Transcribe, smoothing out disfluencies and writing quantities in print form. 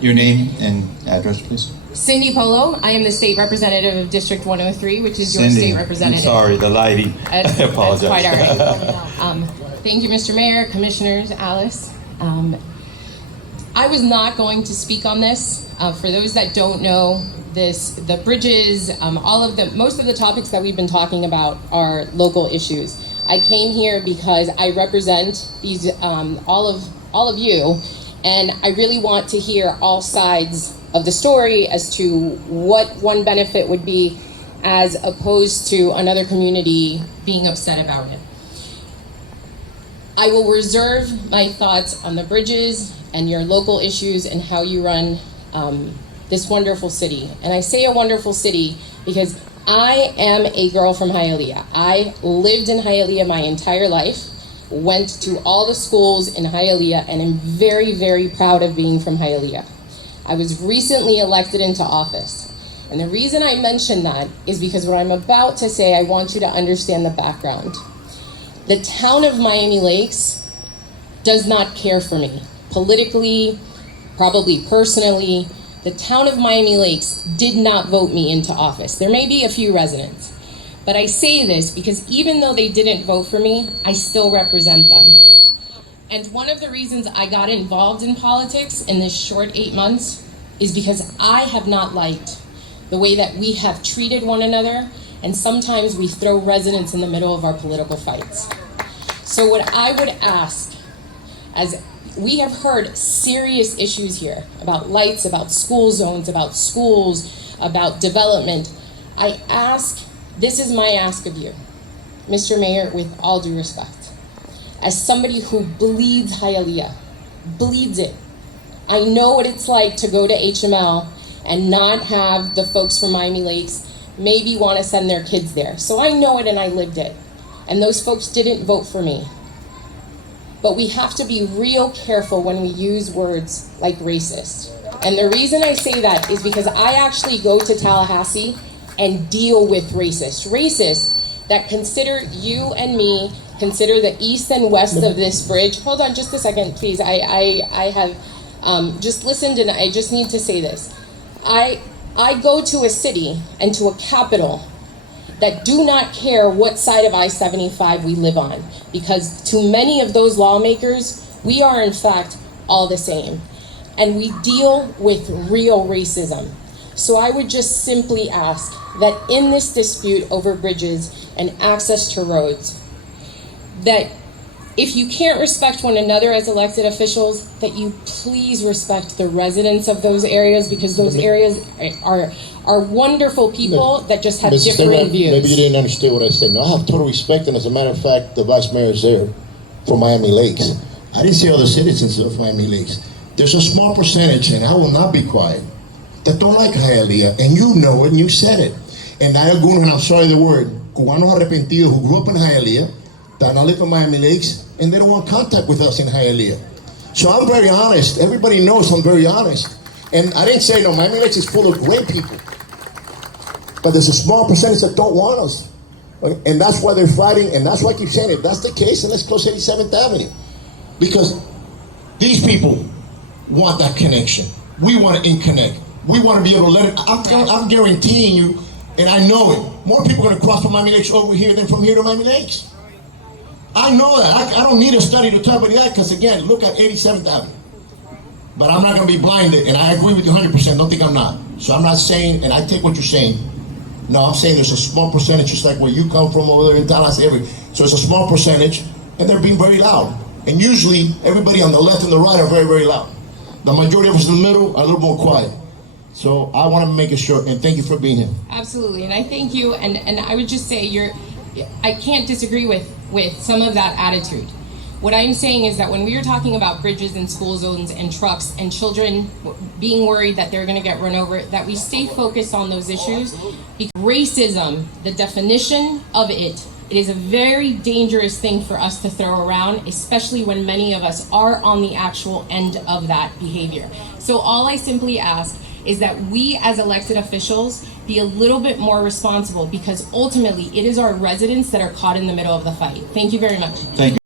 Your name and address, please. Cindy Polo. I am the state representative of District 103, which is your Cindy, state representative. I'm sorry, the lighting. I apologize. That's quite all right. Thank you, Mr. Mayor, Commissioners, Alice. I was not going to speak on this. For those that don't know this, the bridges, most of the topics that we've been talking about are local issues. I came here because I represent these all of you, and I really want to hear all sides of the story as to what one benefit would be as opposed to another community being upset about it. I will reserve my thoughts on the bridges and your local issues and how you run this wonderful city. And I say a wonderful city because I am a girl from Hialeah. I lived in Hialeah my entire life, went to all the schools in Hialeah, and am very, very proud of being from Hialeah. I was recently elected into office. And the reason I mention that is because what I'm about to say, I want you to understand the background. The town of Miami Lakes does not care for me. Politically, probably personally, the town of Miami Lakes did not vote me into office. There may be a few residents, but I say this because even though they didn't vote for me, I still represent them. And one of the reasons I got involved in politics in this short 8 months is because I have not liked the way that we have treated one another, and sometimes we throw residents in the middle of our political fights. So what I would ask, as we have heard serious issues here about lights, about school zones, about schools, about development, I ask, this is my ask of you, Mr. Mayor, with all due respect. As somebody who bleeds Hialeah, bleeds it. I know what it's like to go to HML and not have the folks from Miami Lakes maybe want to send their kids there. So I know it and I lived it. And those folks didn't vote for me. But we have to be real careful when we use words like racist. And the reason I say that is because I actually go to Tallahassee and deal with racists that consider you and me, consider the east and west of this bridge. Hold on just a second, please. I have just listened and I just need to say this. I go to a city and to a capital that do not care what side of I-75 we live on, because to many of those lawmakers, we are in fact all the same. And we deal with real racism. So I would just simply ask that in this dispute over bridges and access to roads, that if you can't respect one another as elected officials, that you please respect the residents of those areas, because those areas are wonderful people that just have different views. Maybe you didn't understand what I said. No, I have total respect, and as a matter of fact, the vice mayor is there for Miami Lakes. I didn't say other citizens of Miami Lakes. There's a small percentage, and I will not be quiet, that don't like Hialeah, and you know it, and you said it. And I algunos, and I'm sorry the word, cubanos arrepentidos who grew up in Hialeah, that now live in Miami Lakes, and they don't want contact with us in Hialeah. So I'm very honest. Everybody knows I'm very honest. And I didn't say, no, Miami Lakes is full of great people. But there's a small percentage that don't want us. And that's why they're fighting, and that's why I keep saying, if that's the case, then let's close 87th Avenue. Because these people want that connection. We want to connect. We want to be able to let it, I'm guaranteeing you, and I know it, more people are going to cross from Miami Lakes over here than from here to Miami Lakes. I know that. I don't need a study to tell me that, because again, look at 87th Avenue. But I'm not going to be blinded, and I agree with you 100%. Don't think I'm not. So I'm not saying, and I take what you're saying. No, I'm saying there's a small percentage, just like where you come from over there in Dallas area. So it's a small percentage, and they're being very loud. And usually, everybody on the left and the right are very, very loud. The majority of us in the middle are a little more quiet. So I want to make it short, and thank you for being here. Absolutely, and I thank you, and I would just say I can't disagree with some of that attitude. What I'm saying is that when we are talking about bridges and school zones and trucks and children being worried that they're going to get run over, that we stay focused on those issues. Because racism, the definition of it is a very dangerous thing for us to throw around, especially when many of us are on the actual end of that behavior. So all I simply ask is that we as elected officials be a little bit more responsible, because ultimately it is our residents that are caught in the middle of the fight. Thank you very much. Thank you.